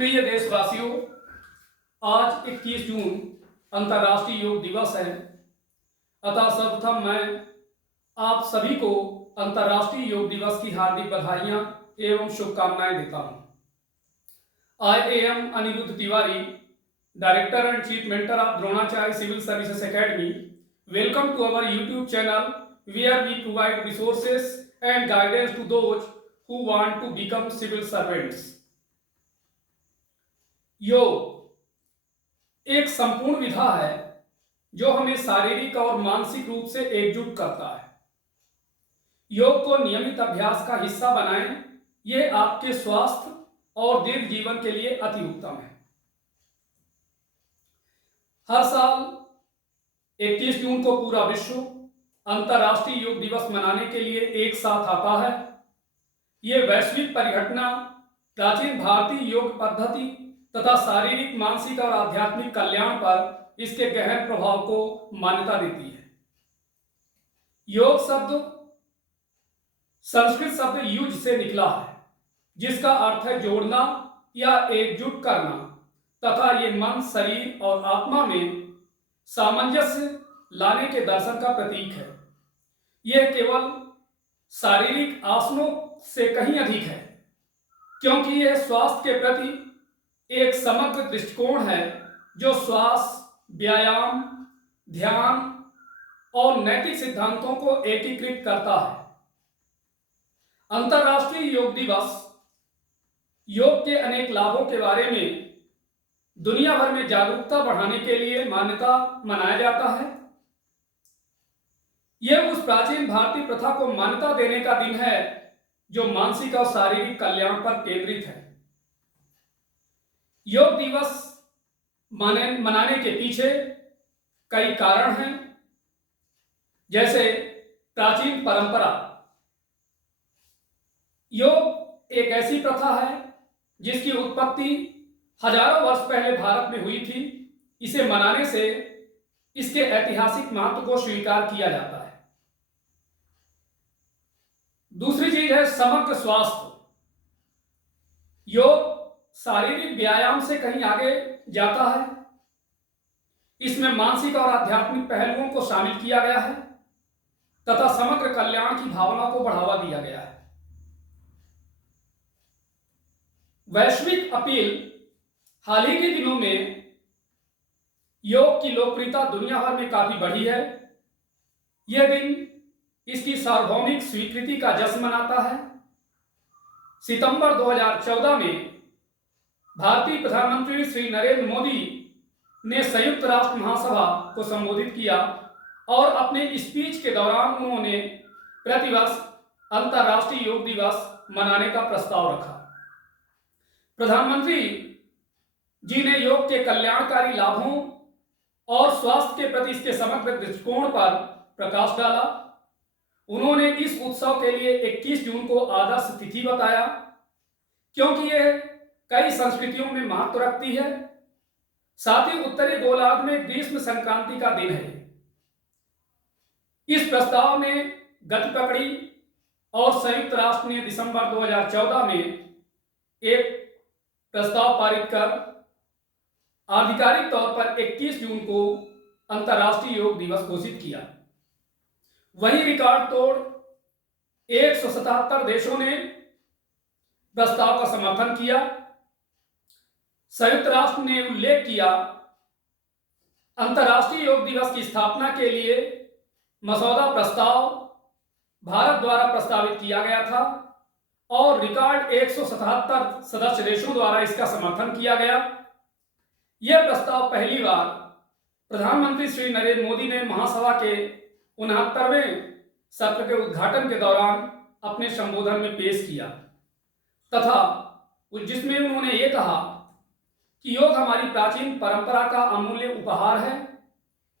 प्रिय देशवासियों, आज 21 जून अंतर्राष्ट्रीय योग दिवस है। अतः सर्वप्रथम मैं आप सभी को अंतर्राष्ट्रीय योग दिवस की हार्दिक बधाइयां एवं शुभकामनाएं देता हूं। I am Anirudh Tiwari, director and chief mentor of Dronacharya civil services academy. Welcome to our YouTube channel where we provide resources and guidance to those who want to become civil servants. योग एक संपूर्ण विधा है जो हमें शारीरिक और मानसिक रूप से एकजुट करता है। योग को नियमित अभ्यास का हिस्सा बनाएं, यह आपके स्वास्थ्य और दीर्घ जीवन के लिए अति उत्तम है। हर साल 21 जून को पूरा विश्व अंतर्राष्ट्रीय योग दिवस मनाने के लिए एक साथ आता है। यह वैश्विक परिघटना प्राचीन भारतीय योग पद्धति तथा शारीरिक, मानसिक और आध्यात्मिक कल्याण पर इसके गहन प्रभाव को मान्यता देती है। योग शब्द संस्कृत शब्द युज से निकला है, जिसका अर्थ है जोड़ना या एकजुट करना, तथा ये मन, शरीर और आत्मा में सामंजस्य लाने के दर्शन का प्रतीक है। यह केवल शारीरिक आसनों से कहीं अधिक है, क्योंकि यह स्वास्थ्य के प्रति एक समग्र दृष्टिकोण है जो श्वास, व्यायाम, ध्यान और नैतिक सिद्धांतों को एकीकृत करता है। अंतर्राष्ट्रीय योग दिवस योग के अनेक लाभों के बारे में दुनिया भर में जागरूकता बढ़ाने के लिए मान्यता मनाया जाता है। यह उस प्राचीन भारतीय प्रथा को मान्यता देने का दिन है जो मानसिक और शारीरिक कल्याण पर केंद्रित है। योग दिवस मनाने के पीछे कई कारण हैं, जैसे प्राचीन परंपरा। योग एक ऐसी प्रथा है जिसकी उत्पत्ति हजारों वर्ष पहले भारत में हुई थी। इसे मनाने से इसके ऐतिहासिक महत्व को स्वीकार किया जाता है। दूसरी चीज है समग्र स्वास्थ्य। योग शारीरिक व्यायाम से कहीं आगे जाता है। इसमें मानसिक और आध्यात्मिक पहलुओं को शामिल किया गया है तथा समग्र कल्याण की भावना को बढ़ावा दिया गया है। वैश्विक अपील। हाल ही के दिनों में योग की लोकप्रियता दुनिया भर में काफी बढ़ी है। यह दिन इसकी सार्वभौमिक स्वीकृति का जश्न मनाता है। सितंबर 2014 में भारतीय प्रधानमंत्री श्री नरेंद्र मोदी ने संयुक्त राष्ट्र महासभा को संबोधित किया और अपने स्पीच के दौरान उन्होंने प्रतिवर्ष अंतर्राष्ट्रीय योग दिवस मनाने का प्रस्ताव रखा। प्रधानमंत्री जी ने योग के कल्याणकारी लाभों और स्वास्थ्य के प्रति इसके समग्र दृष्टिकोण पर प्रकाश डाला। उन्होंने इस उत्सव के लिए 21 जून को आदर्श तिथि बताया, क्योंकि यह कई संस्कृतियों में महत्व रखती है। साथ ही उत्तरी गोलार्ध में ग्रीष्म संक्रांति का दिन है। इस प्रस्ताव ने गति पकड़ी और संयुक्त राष्ट्र ने दिसंबर 2014 में एक प्रस्ताव पारित कर आधिकारिक तौर पर 21 जून को अंतर्राष्ट्रीय योग दिवस घोषित किया। वहीं रिकॉर्ड तोड़ 177 देशों ने प्रस्ताव का समर्थन किया। संयुक्त राष्ट्र ने उल्लेख किया, अंतर्राष्ट्रीय योग दिवस की स्थापना के लिए मसौदा प्रस्ताव भारत द्वारा प्रस्तावित किया गया था और रिकॉर्ड 177 सदस्य देशों द्वारा इसका समर्थन किया गया। यह प्रस्ताव पहली बार प्रधानमंत्री श्री नरेंद्र मोदी ने महासभा के 69वें सत्र के उद्घाटन के दौरान अपने संबोधन में पेश किया तथा जिसमें उन्होंने ये कहा कि योग हमारी प्राचीन परंपरा का अमूल्य उपहार है।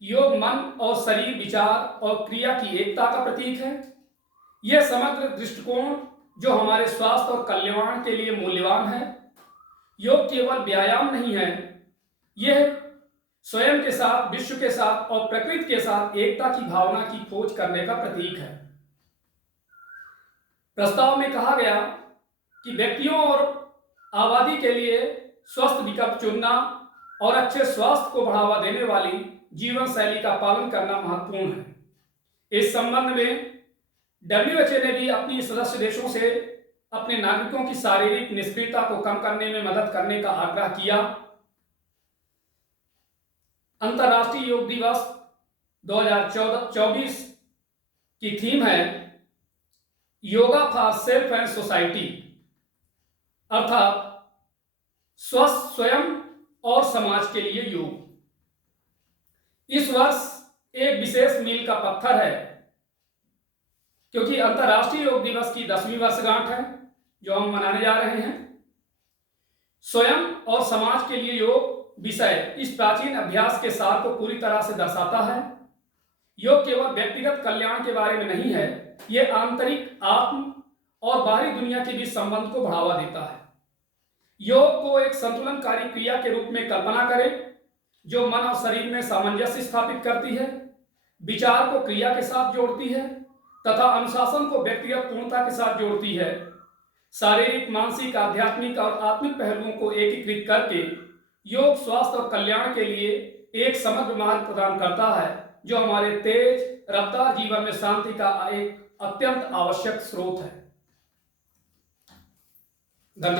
योग मन और शरीर, विचार और क्रिया की एकता का प्रतीक है। यह समग्र दृष्टिकोण जो हमारे स्वास्थ्य और कल्याण के लिए मूल्यवान है। योग केवल व्यायाम नहीं है, यह स्वयं के साथ, विश्व के साथ और प्रकृति के साथ एकता की भावना की खोज करने का प्रतीक है। प्रस्ताव में कहा गया कि व्यक्तियों और आबादी के लिए स्वस्थ विकल्प चुनना और अच्छे स्वास्थ्य को बढ़ावा देने वाली जीवन शैली का पालन करना महत्वपूर्ण है। इस संबंध में WHO ने भी अपनी सदस्य देशों से अपने नागरिकों की शारीरिक निष्क्रियता को कम करने में मदद करने का आग्रह किया। अंतर्राष्ट्रीय योग दिवस 2024 की थीम है yoga for self and society, अर्थात स्वस्थ स्वयं और समाज के लिए योग। इस वर्ष एक विशेष मील का पत्थर है, क्योंकि अंतर्राष्ट्रीय योग दिवस की 10वीं वर्षगांठ है जो हम मनाने जा रहे हैं। स्वयं और समाज के लिए योग विषय इस प्राचीन अभ्यास के सार को पूरी तरह से दर्शाता है। योग केवल व्यक्तिगत कल्याण के बारे में नहीं है, यह आंतरिक आत्म और बाहरी दुनिया के बीच संबंध को बढ़ावा देता है। योग को एक संतुलनकारी क्रिया के रूप में कल्पना करें जो मन और शरीर में सामंजस्य स्थापित करती है, विचार को क्रिया के साथ जोड़ती है तथा अनुशासन को व्यक्तिगत पूर्णता के साथ जोड़ती है। शारीरिक, मानसिक, आध्यात्मिक और आत्मिक पहलुओं को एकीकृत करके योग स्वास्थ्य और कल्याण के लिए एक समग्र मार्ग प्रदान करता है, जो हमारे तेज रफ्तार जीवन में शांति का एक अत्यंत आवश्यक स्रोत है। धन्यवाद।